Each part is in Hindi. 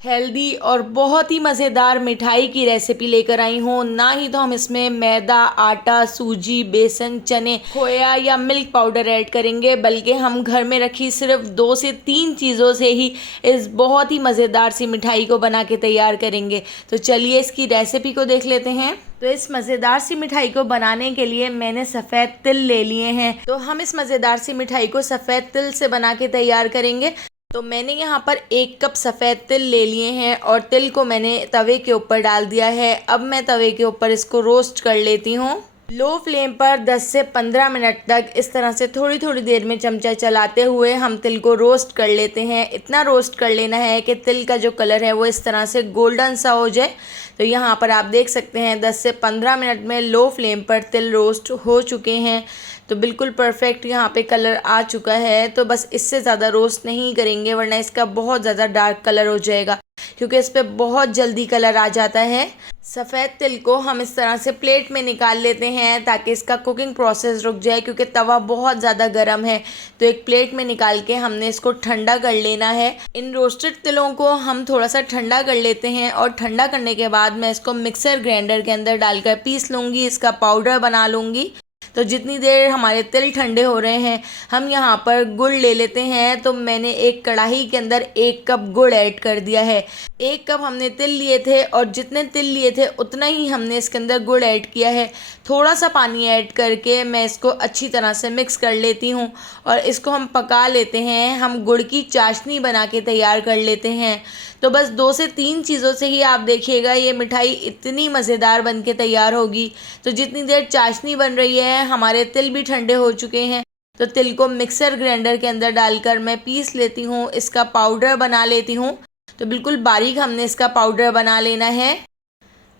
हेल्दी और बहुत ही मज़ेदार मिठाई की रेसिपी लेकर आई हूँ। ना ही तो हम इसमें मैदा, आटा, सूजी, बेसन, चने, खोया या मिल्क पाउडर ऐड करेंगे, बल्कि हम घर में रखी सिर्फ 2 से 3 चीज़ों से ही इस बहुत ही मज़ेदार सी मिठाई को बना के तैयार करेंगे। तो चलिए इसकी रेसिपी को देख लेते हैं। तो इस मज़ेदार सी मिठाई को बनाने के लिए मैंने सफ़ेद तिल ले लिए हैं। तो हम इस मज़ेदार सी मिठाई को सफ़ेद तिल से बना के तैयार करेंगे। तो मैंने यहाँ पर 1 कप सफ़ेद तिल ले लिए हैं और तिल को मैंने तवे के ऊपर डाल दिया है। अब मैं तवे के ऊपर इसको रोस्ट कर लेती हूँ। लो फ्लेम पर 10 से 15 मिनट तक इस तरह से थोड़ी थोड़ी देर में चमचा चलाते हुए हम तिल को रोस्ट कर लेते हैं। इतना रोस्ट कर लेना है कि तिल का जो कलर है वो इस तरह से गोल्डन सा हो जाए। तो यहाँ पर आप देख सकते हैं 10 से 15 मिनट में लो फ्लेम पर तिल रोस्ट हो चुके हैं। तो बिल्कुल परफेक्ट यहाँ पे कलर आ चुका है। तो बस इससे ज़्यादा रोस्ट नहीं करेंगे वरना इसका बहुत ज़्यादा डार्क कलर हो जाएगा, क्योंकि इस पर बहुत जल्दी कलर आ जाता है। सफ़ेद तिल को हम इस तरह से प्लेट में निकाल लेते हैं ताकि इसका कुकिंग प्रोसेस रुक जाए, क्योंकि तवा बहुत ज़्यादा गर्म है। तो एक प्लेट में निकाल के हमने इसको ठंडा कर लेना है। इन रोस्टेड तिलों को हम थोड़ा सा ठंडा कर लेते हैं और ठंडा करने के बाद मैं इसको मिक्सर ग्राइंडर के अंदर डालकर पीस लूँगी, इसका पाउडर बना लूँगी। तो जितनी देर हमारे तिल ठंडे हो रहे हैं हम यहाँ पर गुड़ ले लेते हैं। तो मैंने एक कढ़ाई के अंदर 1 कप गुड़ ऐड कर दिया है। 1 कप हमने तिल लिए थे और जितने तिल लिए थे उतना ही हमने इसके अंदर गुड़ ऐड किया है। थोड़ा सा पानी ऐड करके मैं इसको अच्छी तरह से मिक्स कर लेती हूँ और इसको हम पका लेते हैं। हम गुड़ की चाशनी बना के तैयार कर लेते हैं। तो बस 2 से 3 चीज़ों से ही आप देखिएगा ये मिठाई इतनी मज़ेदार बन के तैयार होगी। तो जितनी देर चाशनी बन रही है हमारे तिल भी ठंडे हो चुके हैं। तो तिल को मिक्सर ग्राइंडर के अंदर डालकर मैं पीस लेती हूँ, इसका पाउडर बना लेती हूँ। तो बिल्कुल बारीक हमने इसका पाउडर बना लेना है।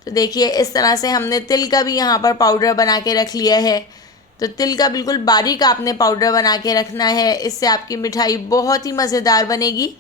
तो देखिए इस तरह से हमने तिल का भी यहाँ पर पाउडर बना के रख लिया है। तो तिल का बिल्कुल बारीक आपने पाउडर बना के रखना है, इससे आपकी मिठाई बहुत ही मज़ेदार बनेगी।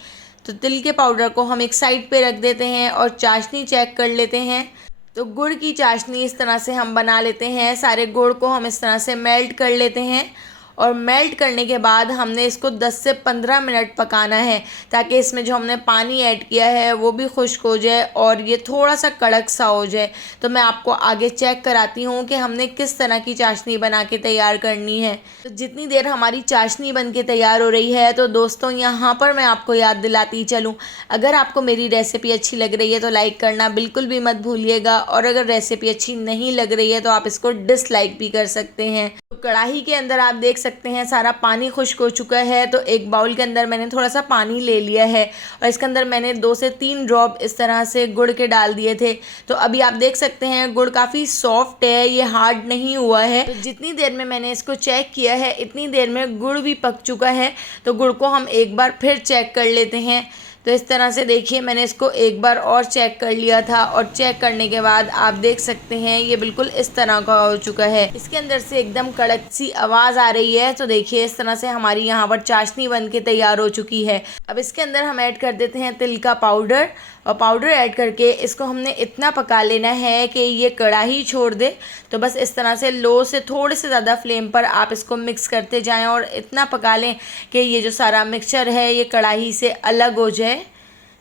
तो तिल के पाउडर को हम एक साइड पे रख देते हैं और चाशनी चेक कर लेते हैं। तो गुड़ की चाशनी इस तरह से हम बना लेते हैं। सारे गुड़ को हम इस तरह से मेल्ट कर लेते हैं और मेल्ट करने के बाद हमने इसको 10 से 15 मिनट पकाना है, ताकि इसमें जो हमने पानी ऐड किया है वो भी खुश्क हो जाए और ये थोड़ा सा कड़क सा हो जाए। तो मैं आपको आगे चेक कराती हूँ कि हमने किस तरह की चाशनी बना के तैयार करनी है। तो जितनी देर हमारी चाशनी बन के तैयार हो रही है, तो दोस्तों यहाँ पर मैं आपको याद दिलाती चलूँ, अगर आपको मेरी रेसिपी अच्छी लग रही है तो लाइक करना बिल्कुल भी मत भूलिएगा, और अगर रेसिपी अच्छी नहीं लग रही है तो आप इसको डिसलाइक भी कर सकते हैं। तो कढ़ाई के अंदर आप देख सकते हैं सारा पानी खुश्क हो चुका है। तो एक बाउल के अंदर मैंने थोड़ा सा पानी ले लिया है और इसके अंदर मैंने 2 से 3 ड्रॉप इस तरह से गुड़ के डाल दिए थे। तो अभी आप देख सकते हैं गुड़ काफ़ी सॉफ्ट है, ये हार्ड नहीं हुआ है। तो जितनी देर में मैंने इसको चेक किया है इतनी देर में गुड़ भी पक चुका है। तो गुड़ को हम एक बार फिर चेक कर लेते हैं। तो इस तरह से देखिए मैंने इसको एक बार और चेक कर लिया था और चेक करने के बाद आप देख सकते हैं ये बिल्कुल इस तरह का हो चुका है। इसके अंदर से एकदम कड़क सी आवाज़ आ रही है। तो देखिए इस तरह से हमारी यहाँ पर चाशनी बन के तैयार हो चुकी है। अब इसके अंदर हम ऐड कर देते हैं तिल का पाउडर, और पाउडर ऐड करके इसको हमने इतना पका लेना है कि ये कढ़ाई छोड़ दे। तो बस इस तरह से लो से थोड़े से ज़्यादा फ्लेम पर आप इसको मिक्स करते जाएं और इतना पका लें कि ये जो सारा मिक्सचर है ये कढ़ाई से अलग हो जाए।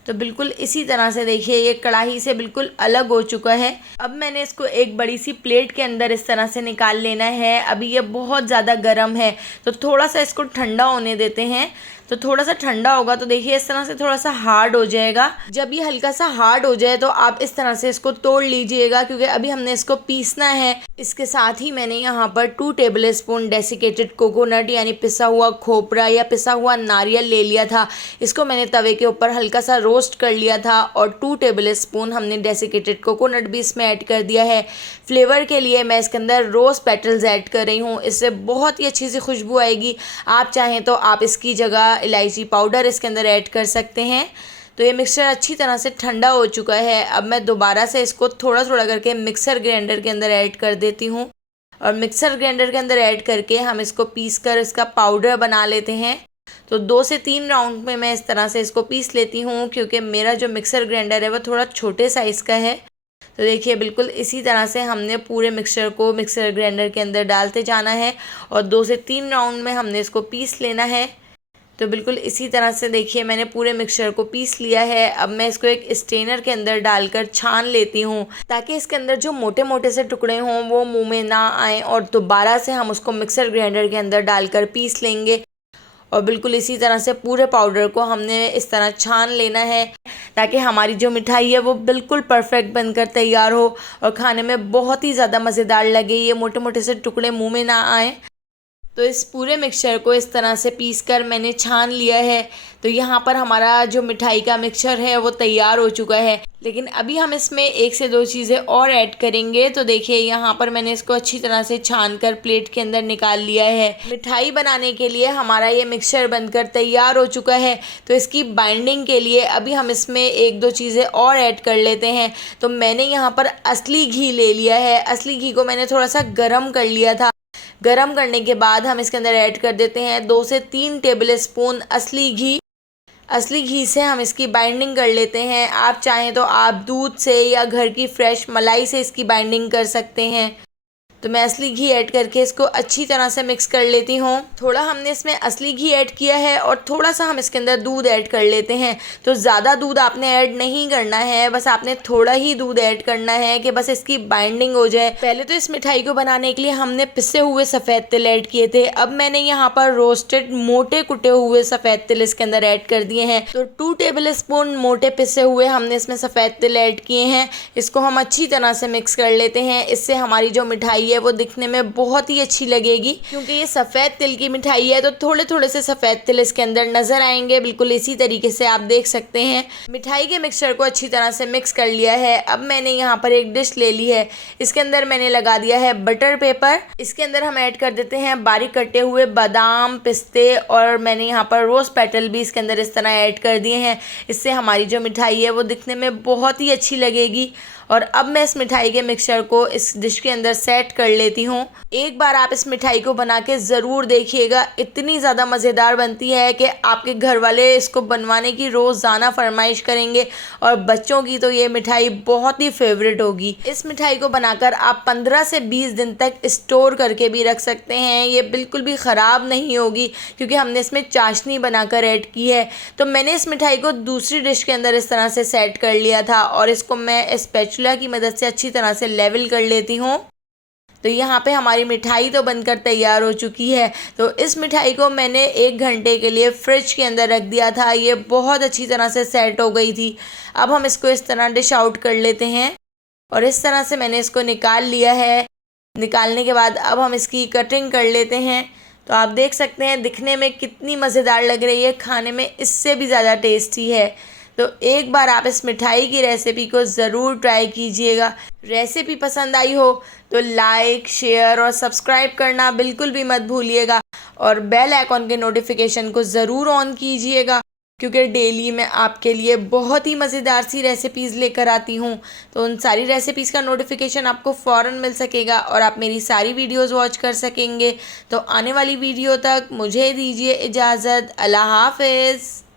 तो बिल्कुल इसी तरह से देखिए ये कढ़ाई से बिल्कुल अलग हो चुका है। अब मैंने इसको एक बड़ी सी प्लेट के अंदर इस तरह से निकाल लेना है। अभी ये बहुत ज़्यादा गर्म है तो थोड़ा सा इसको ठंडा होने देते हैं। तो थोड़ा सा ठंडा होगा तो देखिए इस तरह से थोड़ा सा हार्ड हो जाएगा। जब ये हल्का सा हार्ड हो जाए तो आप इस तरह से इसको तोड़ लीजिएगा, क्योंकि अभी हमने इसको पीसना है। इसके साथ ही मैंने यहाँ पर 2 टेबल स्पून डेसिकेटेड कोकोनट यानी पिसा हुआ खोपरा या पिसा हुआ नारियल ले लिया था। इसको मैंने तवे के ऊपर हल्का सा रोस्ट कर लिया था और 2 टेबल स्पून हमने डेसिकेटेड कोकोनट भी इसमें ऐड कर दिया है। फ्लेवर के लिए मैं इसके अंदर रोज़ पेटल्स ऐड कर रही हूँ, इससे बहुत ही अच्छी सी खुशबू आएगी। आप चाहें तो आप इसकी जगह इलायची पाउडर इसके अंदर ऐड कर सकते हैं। तो ये मिक्सचर अच्छी तरह से ठंडा हो चुका है। अब मैं दोबारा से इसको थोड़ा थोड़ा करके मिक्सर ग्राइंडर के अंदर ऐड कर देती हूँ, और मिक्सर ग्राइंडर के अंदर ऐड करके हम इसको पीस कर इसका पाउडर बना लेते हैं। तो 2 से 3 राउंड में मैं इस तरह से इसको पीस लेती हूँ, क्योंकि मेरा जो मिक्सर ग्राइंडर है वो थोड़ा छोटे साइज़ का है। तो देखिए बिल्कुल इसी तरह से हमने पूरे मिक्सचर को मिक्सर ग्राइंडर के अंदर डालते जाना है और 2 से 3 राउंड में हमने इसको पीस लेना है। तो बिल्कुल इसी तरह से देखिए मैंने पूरे मिक्सचर को पीस लिया है। अब मैं इसको एक स्ट्रेनर के अंदर डालकर छान लेती हूँ, ताकि इसके अंदर जो मोटे मोटे से टुकड़े हों वो मुंह में ना आए, और दोबारा से हम उसको मिक्सर ग्राइंडर के अंदर डालकर पीस लेंगे। और बिल्कुल इसी तरह से पूरे पाउडर को हमने इस तरह छान लेना है, ताकि हमारी जो मिठाई है वो बिल्कुल परफेक्ट बनकर तैयार हो और खाने में बहुत ही ज़्यादा मज़ेदार लगे, ये मोटे मोटे से टुकड़े मुंह में ना आए। तो इस पूरे मिक्सचर को इस तरह से पीस कर मैंने छान लिया है। तो यहाँ पर हमारा जो मिठाई का मिक्सचर है वो तैयार हो चुका है, लेकिन अभी हम इसमें 1 से 2 चीज़ें और ऐड करेंगे। तो देखिए यहाँ पर मैंने इसको अच्छी तरह से छान कर प्लेट के अंदर निकाल लिया है। मिठाई बनाने के लिए हमारा ये मिक्सचर बनकर तैयार हो चुका है। तो इसकी बाइंडिंग के लिए अभी हम इसमें 1-2 चीज़ें और ऐड कर लेते हैं। तो मैंने यहाँ पर असली घी ले लिया है। असली घी को मैंने थोड़ा सा गर्म कर लिया था। गरम करने के बाद हम इसके अंदर ऐड कर देते हैं 2 से 3 टेबल स्पून असली घी। असली घी से हम इसकी बाइंडिंग कर लेते हैं। आप चाहें तो आप दूध से या घर की फ्रेश मलाई से इसकी बाइंडिंग कर सकते हैं। तो मैं असली घी ऐड करके इसको अच्छी तरह से मिक्स कर लेती हूँ। थोड़ा हमने इसमें असली घी ऐड किया है और थोड़ा सा हम इसके अंदर दूध ऐड कर लेते हैं। तो ज़्यादा दूध आपने ऐड नहीं करना है, बस आपने थोड़ा ही दूध ऐड करना है कि बस इसकी बाइंडिंग हो जाए। पहले तो इस मिठाई को बनाने के लिए हमने पिसे हुए सफ़ेद तिल ऐड किए थे। अब मैंने यहाँ पर रोस्टेड मोटे कुटे हुए सफ़ेद तिल इसके अंदर ऐड कर दिए हैं। तो 2 टेबल स्पून मोटे पिसे हुए हमने इसमें सफ़ेद तिल ऐड किए हैं। इसको हम अच्छी तरह से मिक्स कर लेते हैं। इससे हमारी जो मिठाई है वो दिखने में बहुत ही अच्छी लगेगी, क्योंकि ये सफ़ेद तिल की मिठाई है तो थोड़े थोड़े से सफ़ेद तिल इसके अंदर नज़र आएंगे। बिल्कुल इसी तरीके से आप देख सकते हैं। मिठाई के मिक्सचर को अच्छी तरह से मिक्स कर लिया है। अब मैंने यहाँ पर एक डिश ले ली है। इसके अंदर मैंने लगा दिया है बटर पेपर। इसके अंदर हम ऐड कर देते हैं बारीक कटे हुए बादाम, पिस्ते, और मैंने यहाँ पर रोज़ पेटल भी इसके अंदर इस तरह ऐड कर दिए हैं। इससे हमारी जो मिठाई है वो दिखने में बहुत ही अच्छी लगेगी। और अब मैं इस मिठाई के मिक्सचर को इस डिश के अंदर सेट कर लेती हूँ। एक बार आप इस मिठाई को बना के ज़रूर देखिएगा, इतनी ज़्यादा मज़ेदार बनती है कि आपके घर वाले इसको बनवाने की रोज़ाना फरमाइश करेंगे, और बच्चों की तो ये मिठाई बहुत ही फेवरेट होगी। इस मिठाई को बनाकर आप 15 से 20 दिन तक स्टोर करके भी रख सकते हैं। ये बिल्कुल भी ख़राब नहीं होगी, क्योंकि हमने इसमें चाशनी बनाकर ऐड की है। तो मैंने इस मिठाई को दूसरी डिश के अंदर इस तरह से सेट कर लिया था, और इसको मैं स्पैचुला की मदद से अच्छी तरह से लेवल कर लेती हूँ। तो यहाँ पे हमारी मिठाई तो बनकर तैयार हो चुकी है। तो इस मिठाई को मैंने 1 घंटे के लिए फ्रिज के अंदर रख दिया था। ये बहुत अच्छी तरह से सेट हो गई थी। अब हम इसको इस तरह डिश आउट कर लेते हैं, और इस तरह से मैंने इसको निकाल लिया है। निकालने के बाद अब हम इसकी कटिंग कर लेते हैं। तो आप देख सकते हैं दिखने में कितनी मज़ेदार लग रही है, खाने में इससे भी ज़्यादा टेस्टी है। तो एक बार आप इस मिठाई की रेसिपी को ज़रूर ट्राई कीजिएगा। रेसिपी पसंद आई हो तो लाइक, शेयर और सब्सक्राइब करना बिल्कुल भी मत भूलिएगा, और बेल आइकॉन के नोटिफिकेशन को ज़रूर ऑन कीजिएगा, क्योंकि डेली मैं आपके लिए बहुत ही मज़ेदार सी रेसिपीज़ लेकर आती हूँ। तो उन सारी रेसिपीज़ का नोटिफिकेशन आपको फ़ौरन मिल सकेगा, और आप मेरी सारी वीडियोज़ वॉच कर सकेंगे। तो आने वाली वीडियो तक मुझे दीजिए इजाज़त। अल्लाह हाफ़िज़।